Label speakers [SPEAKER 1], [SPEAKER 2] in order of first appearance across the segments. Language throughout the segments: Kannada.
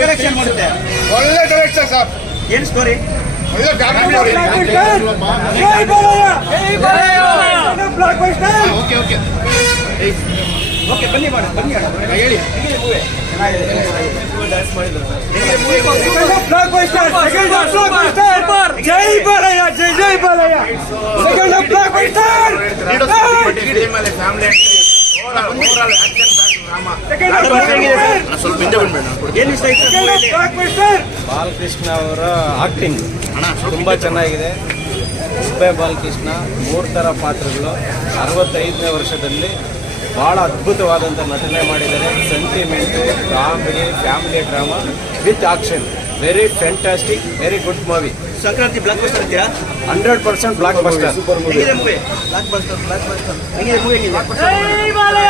[SPEAKER 1] करेक्शन मोड पे ಒಳ್ಳೆ डायरेक्शन ಸರ್ ಏನ್ ಸ್ಟೋರಿ ಒಳ್ಳೆ ಡಾರ್ಕ್ ಮಾಡ್ಲಿ ಜೈ ಬಲಾಯ ಜೈ ಬಲಾಯ ಇನ್ನು black white okay okay okay ಬನ್ನಿ ಮಾಡಿ ಬನ್ನಿ ಮಾಡಿ ಹೇಳಿ ಚೆನ್ನಾಗಿದೆ ಡ್ಯಾನ್ಸ್ ಮಾಡಿದ್ರು ಸರ್ ನಿಮಗೆ movie black white second shot
[SPEAKER 2] time part ಜೈ ಬಲಾಯ
[SPEAKER 3] ಜೈ ಜೈ ಬಲಾಯ
[SPEAKER 2] ಸೆಕೆಂಡ್ ಬ್ಲಾಕ್ ವೈಟ್ ಇರೋದು
[SPEAKER 4] ಫ್ರೇಮ್ ಅಲ್ಲಿ ಫ್ಯಾಮಿಲಿ ಅಂತ ಓರಾ ಓರಾ ಆಕ್ಷನ್ ಬ್ಯಾಕ್ ರಾಮಾ ಸ್ವಲ್ಪ ಹಿಂದೆ ಬಂದ್ಬೇಡ
[SPEAKER 1] ಬಾಲಕೃಷ್ಣ ಅವರ ಆಕ್ಟಿಂಗ್ ಅಣ್ಣ ತುಂಬ ಚೆನ್ನಾಗಿದೆ ಎಸ್ ಬಾಲಕೃಷ್ಣ ಮೂರು ಥರ ಪಾತ್ರಗಳು ಅರವತ್ತೈದನೇ ವರ್ಷದಲ್ಲಿ ಭಾಳ ಅದ್ಭುತವಾದಂಥ ನಟನೆ ಮಾಡಿದ್ದಾರೆ sentiment comedy family drama with action very fantastic very good movie
[SPEAKER 2] Sankranti block buster ಇದೆಯಾ
[SPEAKER 3] hundred percent block buster
[SPEAKER 2] super movie block buster block buster
[SPEAKER 4] ಹಂಗೆ ಮೂವಿ ಹೆಂಗಿದೆ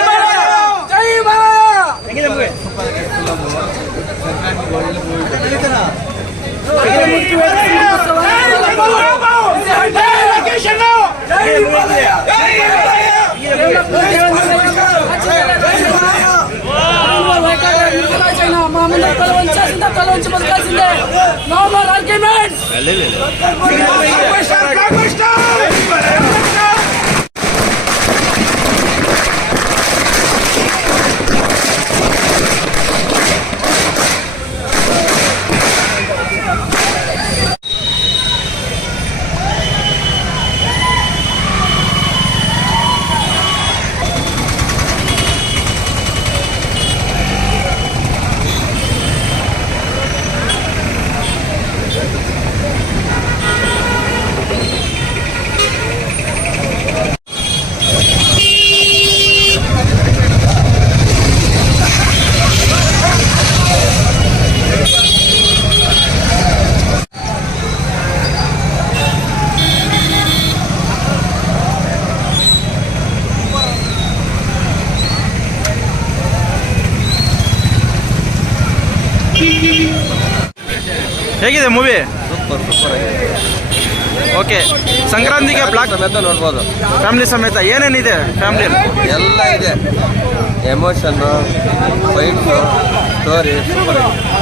[SPEAKER 2] ನಾಮಿನ ಕಲವಂಚಿಂದ ಕಲವಂಚ ಬದಲಾಯಿಸಿದ ನಾವು ಆರ್ಗ್ಯುಮೆಂಟ್ ಕಾಂಗ್ರೆಸ್ ಹೇಗಿದೆ ಮೂವಿ ಸೂಪರ್ ಓಕೆ ಸಂಕ್ರಾಂತಿಗೆ ಬ್ಲಾಕ್
[SPEAKER 1] ಸಮೇತ ನೋಡ್ಬೋದು
[SPEAKER 2] ಫ್ಯಾಮಿಲಿ ಸಮೇತ ಏನೇನಿದೆ ಫ್ಯಾಮ್ಲಿ
[SPEAKER 1] ಎಲ್ಲ ಇದೆ ಎಮೋಷನು ಫೈಟ್